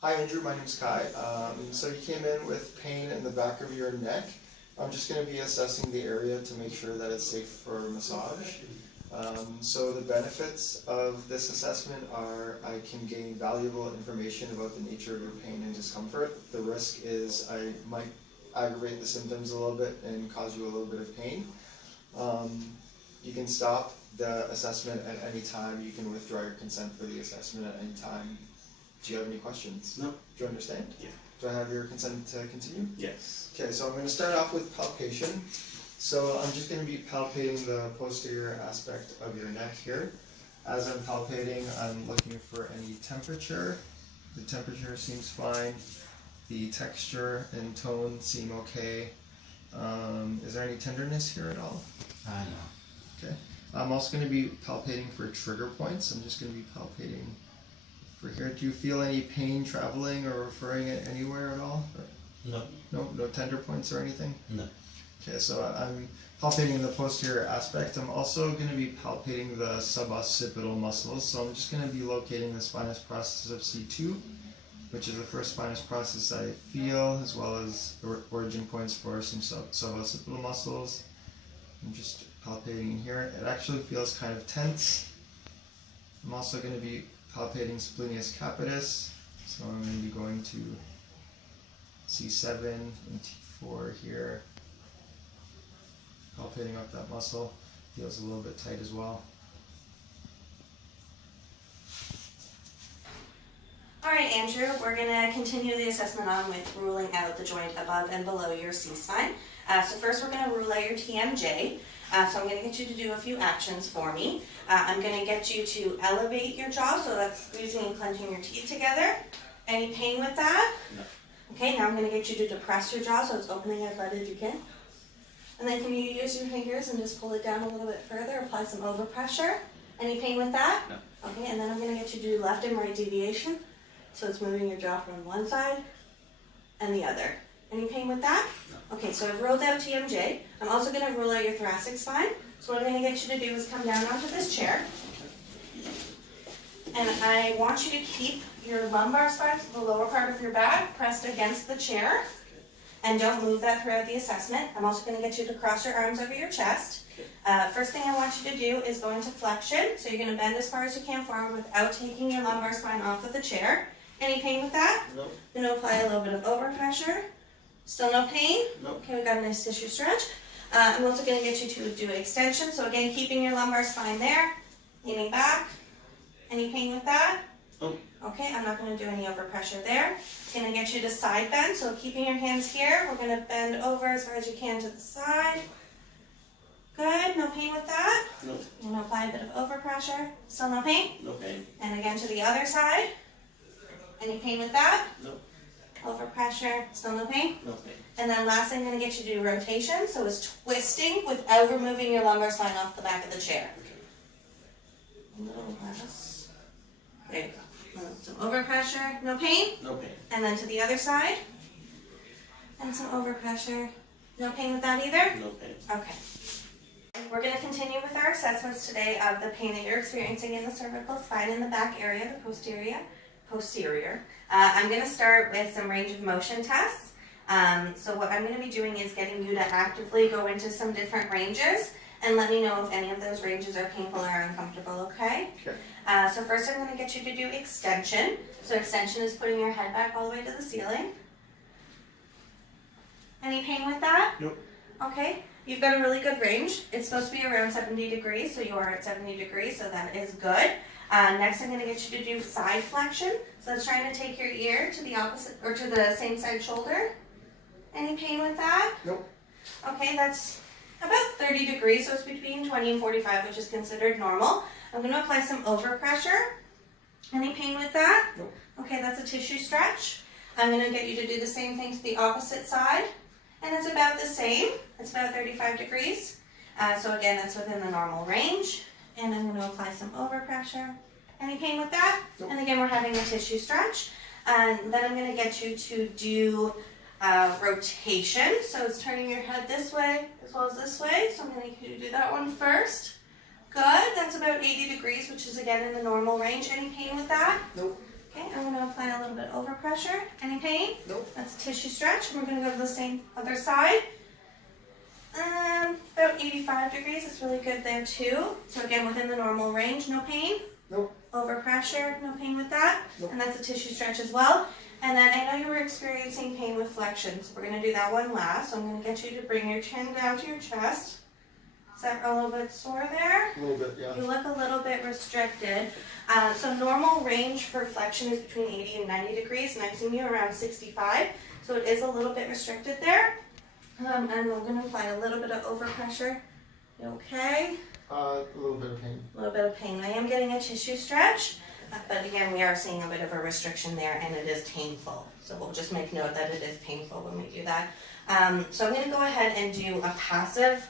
Hi Andrew, my name's Kai. So you came in with pain in the back of your neck. I'm just going to be assessing the area to make sure that it's safe for massage. So the benefits of this assessment are I can gain valuable information about the nature of your pain and discomfort. The risk is I might aggravate the symptoms a little bit and cause you a little bit of pain. You can stop the assessment at any time. You can withdraw your consent for the assessment at any time. Do you have any questions? No. Do you understand? Yeah. Do I have your consent to continue? Yes. Okay, so I'm going to start off with palpation. So I'm just going to be palpating the posterior aspect of your neck here. As I'm palpating, I'm looking for any temperature. The temperature seems fine. The texture and tone seem okay. Is there any tenderness here at all? No. Okay. I'm also going to be palpating for trigger points. I'm just going to be palpating for here. Do you feel any pain traveling or referring it anywhere at all? No. No tender points or anything? No. Okay, so I'm palpating the posterior aspect. I'm also going to be palpating the suboccipital muscles. So I'm just going to be locating the spinous process of C2, which is the first spinous process I feel, as well as origin points for some suboccipital muscles. I'm just palpating in here. It actually feels kind of tense. I'm also going to be palpating splenius capitis. So I'm going to be going to C7 and T4 here. Palpating up that muscle. Feels a little bit tight as well. Alright Andrew, we're going to continue the assessment on with ruling out the joint above and below your C-spine. So first we're going to rule out your TMJ. So I'm going to get you to do a few actions for me. I'm going to get you to elevate your jaw, so that's squeezing and clenching your teeth together. Any pain with that? No. Okay, now I'm going to get you to depress your jaw, so it's opening as wide as you can. And then can you use your fingers and just pull it down a little bit further, apply some overpressure. Any pain with that? No. Okay, and then I'm going to get you to do left and right deviation. So it's moving your jaw from one side and the other. Any pain with that? No. Okay, so I've ruled out TMJ. I'm also going to rule out your thoracic spine. So what I'm going to get you to do is come down onto this chair. And I want you to keep your lumbar spine, so the lower part of your back, pressed against the chair. And don't move that throughout the assessment. I'm also going to get you to cross your arms over your chest. First thing I want you to do is go into flexion. So you're going to bend as far as you can forward without taking your lumbar spine off of the chair. Any pain with that? No. I'm going to apply a little bit of overpressure. Still no pain? No. Okay, we've got a nice tissue stretch. I'm also going to get you to do extension. So again, keeping your lumbar spine there, leaning back. Any pain with that? No. Okay, I'm not going to do any overpressure there. I'm going to get you to side bend. So keeping your hands here, we're going to bend over as far as you can to the side. Good. No pain with that? No. I'm going to apply a bit of overpressure. Still no pain? No pain. And again to the other side. Any pain with that? No. Overpressure. Still no pain? No pain. And then last thing I'm going to get you to do rotation. So it's twisting without removing your lumbar spine off the back of the chair. A little less. There you go. Some overpressure. No pain? No pain. And then to the other side. And some overpressure. No pain with that either? No pain. Okay. We're going to continue with our assessments today of the pain that you're experiencing in the cervical spine in the back area, the posterior. I'm going to start with some range of motion tests. So what I'm going to be doing is getting you to actively go into some different ranges and let me know if any of those ranges are painful or uncomfortable, okay? Okay. So first I'm going to get you to do extension. So extension is putting your head back all the way to the ceiling. Any pain with that? Nope. Okay. You've got a really good range. It's supposed to be around 70 degrees, so you are at 70 degrees, so that is good. Next, I'm going to get you to do side flexion. So that's trying to take your ear to the opposite, or to the same side shoulder. Any pain with that? Nope. Okay, that's about 30 degrees, so it's between 20 and 45, which is considered normal. I'm going to apply some overpressure. Any pain with that? Nope. Okay, that's a tissue stretch. I'm going to get you to do the same thing to the opposite side. And it's about the same. It's about 35 degrees. So again, that's within the normal range. And I'm going to apply some overpressure. Any pain with that? Nope. And again, we're having a tissue stretch. And then I'm going to get you to do rotation. So it's turning your head this way as well as this way. So I'm going to get you to do that one first. Good. That's about 80 degrees, which is again in the normal range. Any pain with that? Nope. Okay, I'm going to apply a little bit of overpressure. pressure. Any pain? Nope. That's a tissue stretch. And we're going to go to the same other side. About 85 degrees. It's really good there too. So again, within the normal range. No pain? Nope. Overpressure, no pain with that. Nope. And that's a tissue stretch as well. And then I know you were experiencing pain with flexion, so we're going to do that one last. So I'm going to get you to bring your chin down to your chest. Is that a little bit sore there? A little bit, yeah. You look a little bit restricted. So normal range for flexion is between 80 and 90 degrees, and I've seen you around 65. So it is a little bit restricted there. And I'm going to apply a little bit of overpressure. You okay? A little bit of pain. A little bit of pain. I am getting a tissue stretch, but again, we are seeing a bit of a restriction there, and it is painful. So we'll just make note that it is painful when we do that. So I'm going to go ahead and do a passive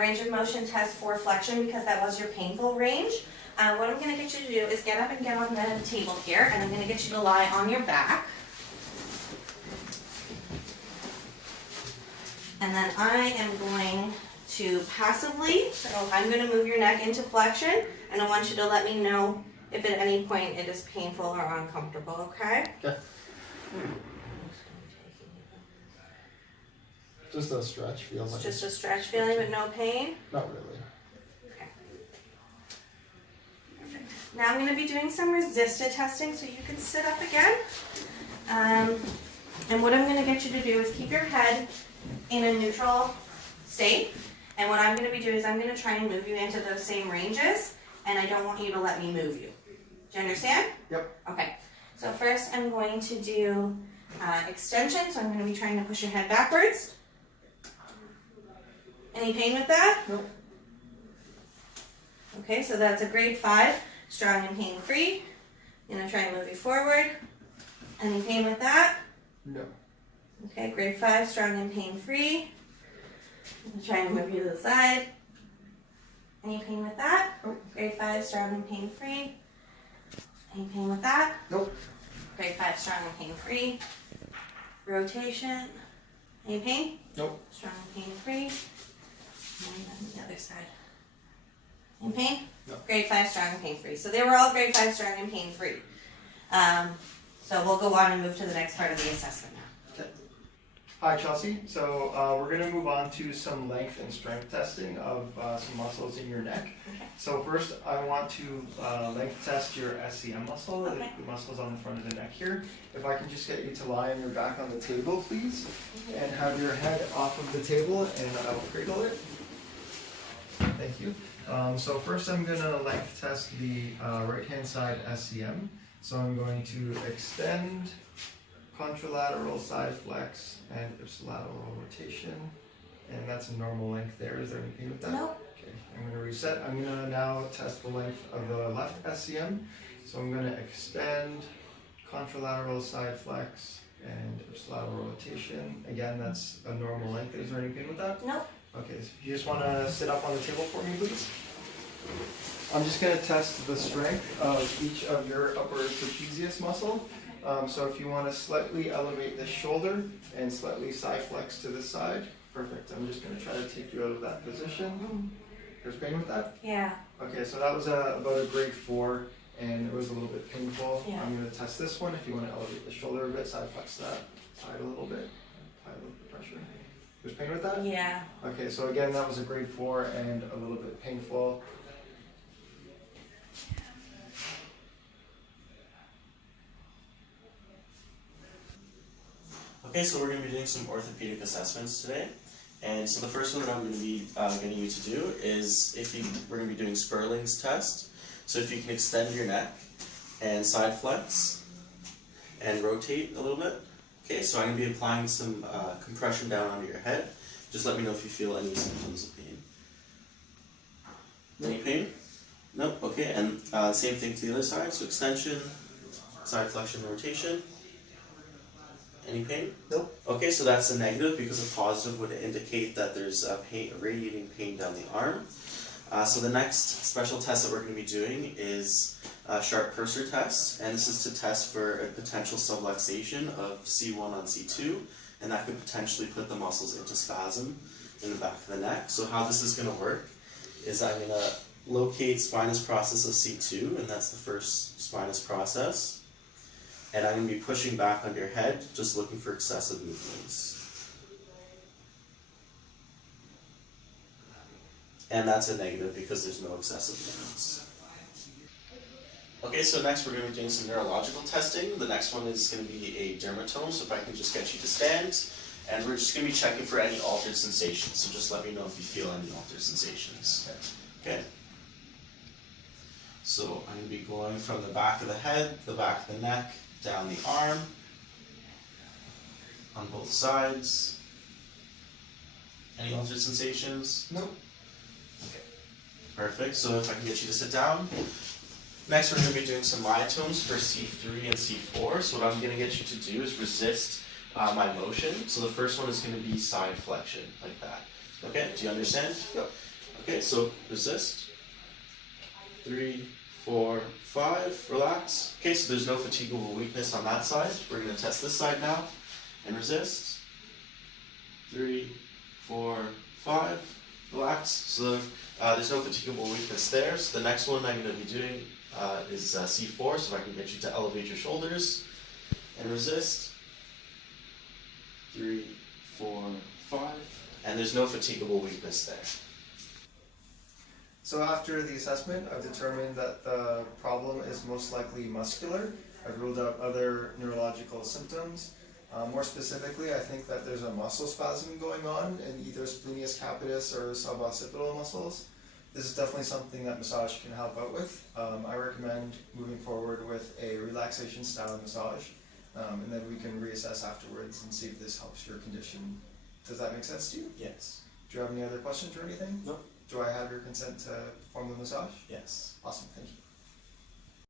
range of motion test for flexion because that was your painful range. What I'm going to get you to do is get up and get on the table here, and I'm going to get you to lie on your back. And then I am going to passively, so I'm going to move your neck into flexion, and I want you to let me know if at any point it is painful or uncomfortable, okay? Okay. Just a stretch feels like. Just a stretch feeling but no pain? Not really. Okay. Perfect. Now I'm going to be doing some resisted testing so you can sit up again. And what I'm going to get you to do is keep your head in a neutral state. And what I'm going to be doing is I'm going to try and move you into those same ranges, and I don't want you to let me move you. Do you understand? Yep. Okay. So first I'm going to do extension, so I'm going to be trying to push your head backwards. Any pain with that? Nope. Okay, so that's a grade 5, strong and pain-free. I'm going to try and move you forward. Any pain with that? No. Okay, grade 5, strong and pain-free. I'm going to try and move you to the side. Any pain with that? Nope. Grade 5, strong and pain-free. Any pain with that? Nope. Grade 5, strong and pain-free. Rotation. Any pain? Nope. Strong and pain-free. And then the other side. Any pain? No. Grade 5, strong and pain-free. So they were all grade 5, strong and pain-free. So we'll go on and move to the next part of the assessment now. Okay. Hi, Chelsea. So we're going to move on to some length and strength testing of some muscles in your neck. Okay. So first, I want to length test your SCM muscle, Okay. the muscles on the front of the neck here. If I can just get you to lie on your back on the table, please, and have your head off of the table, and I will cradle it. Thank you. So first, I'm going to length test the right-hand side SCM. So I'm going to extend, contralateral side flex, and ipsilateral rotation. And that's a normal length there. Is there any pain with that? Nope. Okay, I'm going to reset. I'm going to now test the length of the left SCM. So I'm going to extend, contralateral side flex, and ipsilateral rotation. Again, that's a normal length. Is there any pain with that? Nope. Okay, so you just want to sit up on the table for me, please? I'm just going to test the strength of each of your upper trapezius muscle. So if you want to slightly elevate the shoulder and slightly side flex to the side, perfect. I'm just going to try to take you out of that position. There's pain with that? Yeah. Okay, so that was about a grade 4, and it was a little bit painful. Yeah. I'm going to test this one. If you want to elevate the shoulder a bit, side flex that side a little bit, apply a little bit of pressure. There's pain with that? Yeah. Okay, so again, that was a grade 4 and a little bit painful. Okay, so we're going to be doing some orthopedic assessments today. And so the first one that I'm going to be getting you to do is we're going to be doing Sperling's test. So if you can extend your neck and side flex and rotate a little bit. Okay, so I'm going to be applying some compression down onto your head. Just let me know if you feel any symptoms of pain. Any pain? Nope. Okay, and same thing to the other side. So extension, side flexion, rotation. Any pain? Nope. Okay, so that's a negative because a positive would indicate that there's radiating pain down the arm. So the next special test that we're going to be doing is a sharp cursor test, and this is to test for a potential subluxation of C1 on C2, and that could potentially put the muscles into spasm in the back of the neck. So how this is going to work is I'm going to locate spinous process of C2, and that's the first spinous process. and I'm going to be pushing back on your head, just looking for excessive movements. And that's a negative because there's no excessive movements. Okay, so next we're going to be doing some neurological testing. The next one is going to be a dermatome, so if I can just get you to stand. And we're just going to be checking for any altered sensations, so just let me know if you feel any altered sensations. Okay? So I'm going to be going from the back of the head, the back of the neck, down the arm, on both sides. Any altered sensations? Nope. Okay, perfect. So if I can get you to sit down. Next we're going to be doing some myotomes for C3 and C4. So what I'm going to get you to do is resist my motion. So the first one is going to be side flexion, like that. Okay, do you understand? Yep. Okay, so resist. 3, 4, 5, relax. Okay, so there's no fatigable weakness on that side. We're going to test this side now. And resist. 3, 4, 5, relax. So there's no fatigable weakness there. So the next one I'm going to be doing is C4, so if I can get you to elevate your shoulders. And resist. 3, 4, 5. And there's no fatigable weakness there. So after the assessment, I've determined that the problem is most likely muscular. I've ruled out other neurological symptoms. More specifically, I think that there's a muscle spasm going on in either splenius capitis or suboccipital muscles. This is definitely something that massage can help out with. I recommend moving forward with a relaxation style massage, and then we can reassess afterwards and see if this helps your condition. Does that make sense to you? Yes. Do you have any other questions or anything? No. Do I have your consent to perform the massage? Yes. Awesome, thank you.